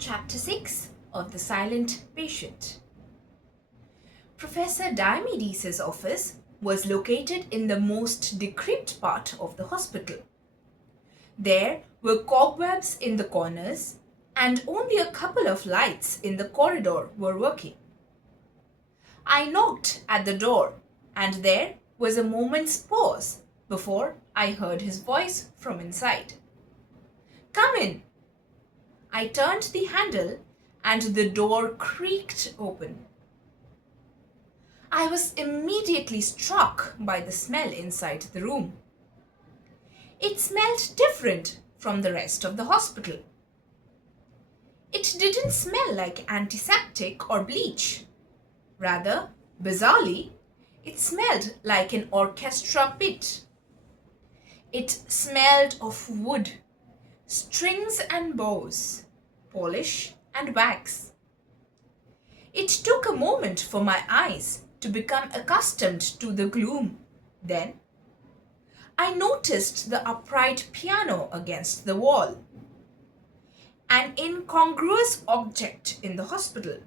Chapter 6 of The Silent Patient. Professor Diomedes' office was located in the most decrepit part of the hospital. There were cobwebs in the corners, and only a couple of lights in the corridor were working. I knocked at the door, and there was a moment's pause before I heard his voice from inside. "Come in." I turned the handle and the door creaked open. I was immediately struck by the smell inside the room. It smelled different from the rest of the hospital. It didn't smell like antiseptic or bleach. Rather, bizarrely, it smelled like an orchestra pit. It smelled of wood, strings and bows, polish and wax. It took a moment for my eyes to become accustomed to the gloom. Then I noticed the upright piano against the wall, an incongruous object in the hospital.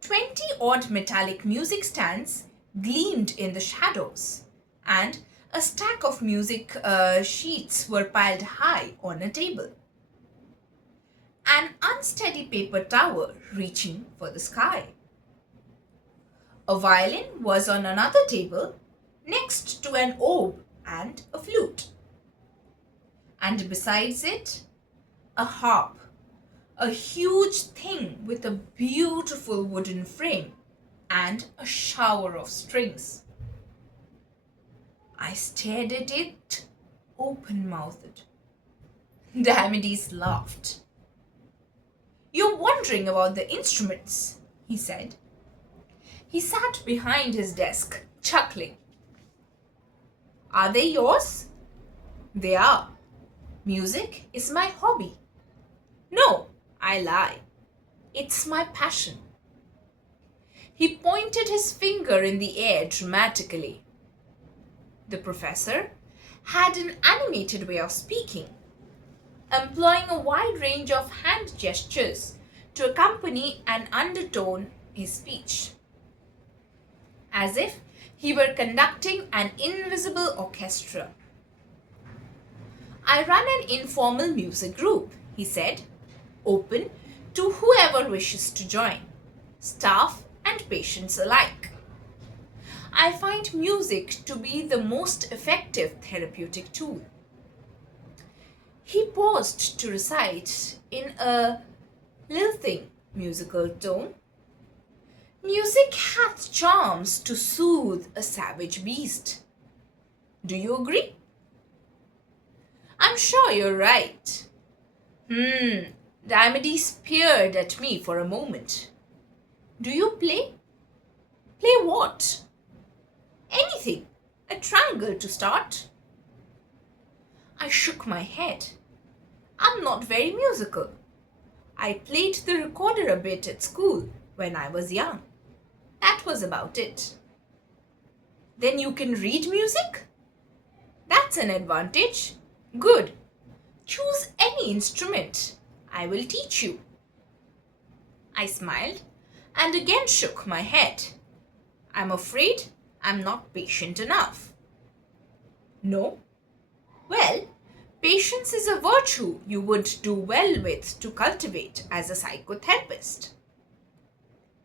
20 odd metallic music stands gleamed in the shadows, and a stack of music sheets were piled high on a table. An unsteady paper tower reaching for the sky. A violin was on another table next to an oboe and a flute. And besides it, a harp, a huge thing with a beautiful wooden frame and a shower of strings. I stared at it, open-mouthed. Diomedes laughed. "You're wondering about the instruments," he said. He sat behind his desk, chuckling. "Are they yours?" "They are. Music is my hobby." "No, I lie. It's my passion." He pointed his finger in the air dramatically. The professor had an animated way of speaking, employing a wide range of hand gestures to accompany an undertone his speech, as if he were conducting an invisible orchestra. "I run an informal music group," he said, "open to whoever wishes to join, staff and patients alike. I find music to be the most effective therapeutic tool." He paused to recite in a lilting musical tone, "Music hath charms to soothe a savage beast. Do you agree?" "I'm sure you're right." Diomedes peered at me for a moment. "Do you play?" "Play what?" "Anything. A triangle to start." I shook my head. "I'm not very musical. I played the recorder a bit at school when I was young. That was about it." "Then you can read music?" "That's an advantage." "Good. Choose any instrument. I will teach you." I smiled and again shook my head. "I'm afraid I'm not patient enough." "No? Well, patience is a virtue you would do well with to cultivate as a psychotherapist.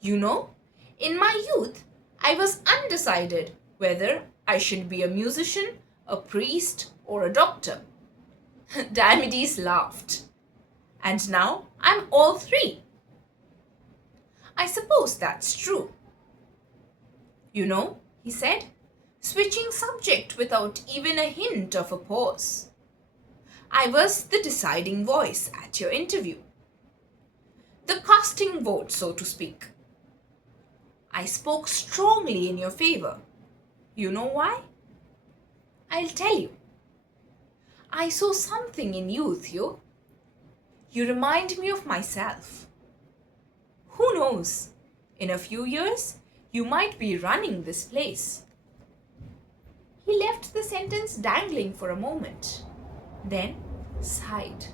You know, in my youth, I was undecided whether I should be a musician, a priest, or a doctor." Diomedes laughed. "And now I'm all three." "I suppose that's true." "You know," he said, switching subject without even a hint of a pause, "I was the deciding voice at your interview. The casting vote, so to speak. I spoke strongly in your favor. You know why? I'll tell you. I saw something in you, Theo. You remind me of myself. Who knows? In a few years, you might be running this place." He left the sentence dangling for a moment, then sighed.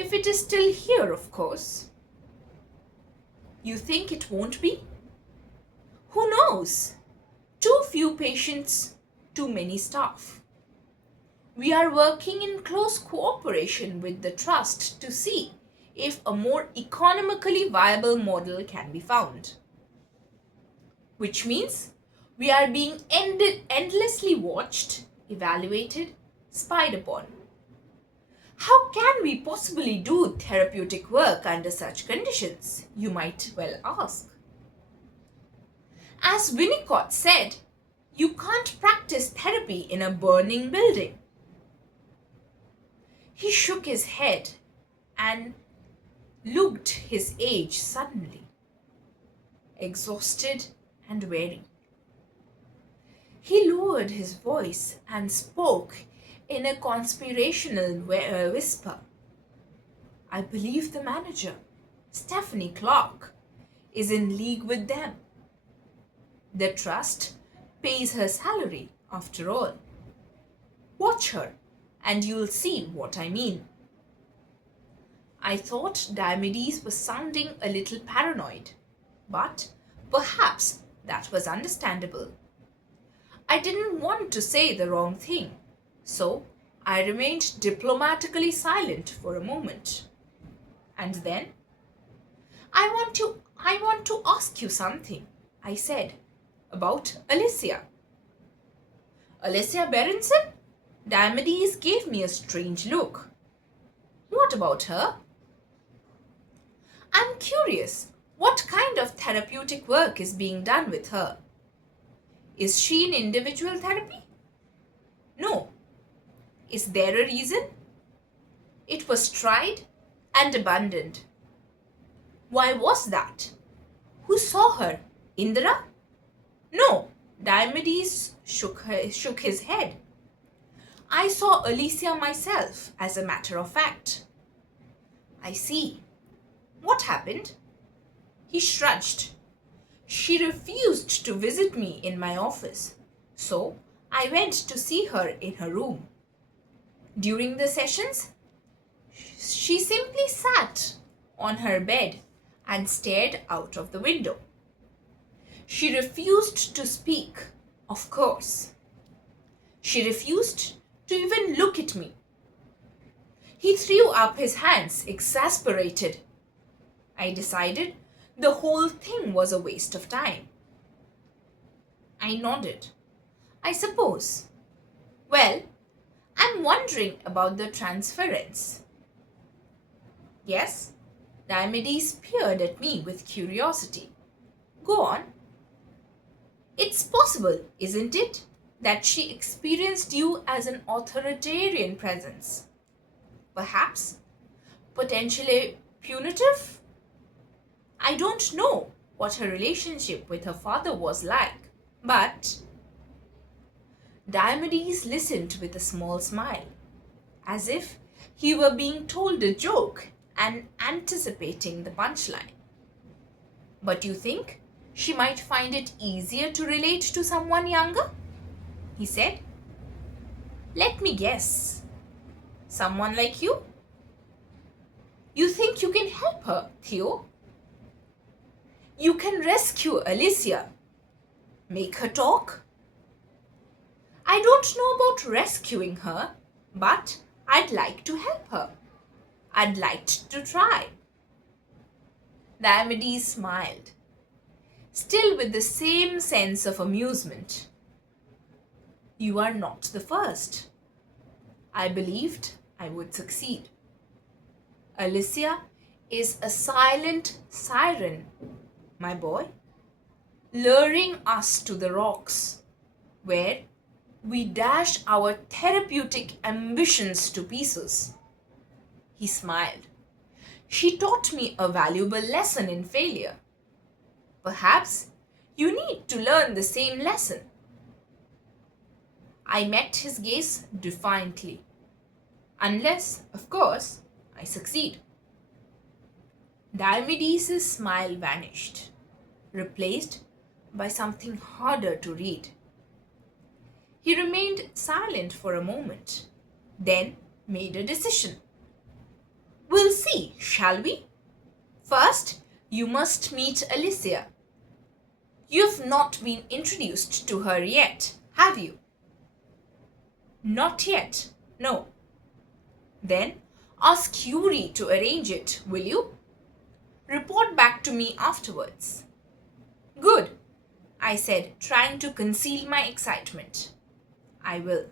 If it is still here, of course. You think it won't be? Who knows? Too few patients, too many staff. We are working in close cooperation with the trust to see if a more economically viable model can be found. Which means we are being endlessly watched, evaluated, spied upon. How can we possibly do therapeutic work under such conditions, you might well ask? As Winnicott said, you can't practice therapy in a burning building. He shook his head and looked his age suddenly, exhausted and weary. He lowered his voice and spoke in a conspirational whisper. I believe the manager, Stephanie Clark, is in league with them. The trust pays her salary, after all. Watch her, and you'll see what I mean. I thought Diomedes was sounding a little paranoid, but perhaps that was understandable. I didn't want to say the wrong thing, so I remained diplomatically silent for a moment. And then, I want to ask you something, I said, about Alicia. Alicia Berenson? Diomedes gave me a strange look. What about her? I'm curious, what kind of therapeutic work is being done with her? Is she in individual therapy? No. Is there a reason? It was tried and abandoned. Why was that? Who saw her? Indra? No, Diomedes shook his head. I saw Alicia myself, as a matter of fact. I see. What happened? He shrugged. She refused to visit me in my office, so I went to see her in her room. During the sessions, she simply sat on her bed and stared out of the window. She refused to speak, of course. She refused to even look at me. He threw up his hands, exasperated. I decided the whole thing was a waste of time. I nodded. I suppose. Well, I'm wondering about the transference. Yes? Diomedes peered at me with curiosity. Go on. It's possible, isn't it, that she experienced you as an authoritarian presence? Perhaps potentially punitive? I don't know what her relationship with her father was like, but Diomedes listened with a small smile, as if he were being told a joke and anticipating the punchline. But you think she might find it easier to relate to someone younger? He said. Let me guess. Someone like you? You think you can help her, Theo? You can rescue Alicia. Make her talk? I don't know about rescuing her, but I'd like to help her. I'd like to try. Diomedes smiled, still with the same sense of amusement. You are not the first. I believed I would succeed. Alicia is a silent siren, my boy, luring us to the rocks, where we dash our therapeutic ambitions to pieces. He smiled. She taught me a valuable lesson in failure. Perhaps you need to learn the same lesson. I met his gaze defiantly. Unless, of course, I succeed. Diomedes' smile vanished, replaced by something harder to read. He remained silent for a moment, then made a decision. We'll see, shall we? First, you must meet Alicia. You've not been introduced to her yet, have you? Not yet, no. Then ask Yuri to arrange it, will you? Report back to me afterwards. Good, I said, trying to conceal my excitement. I will.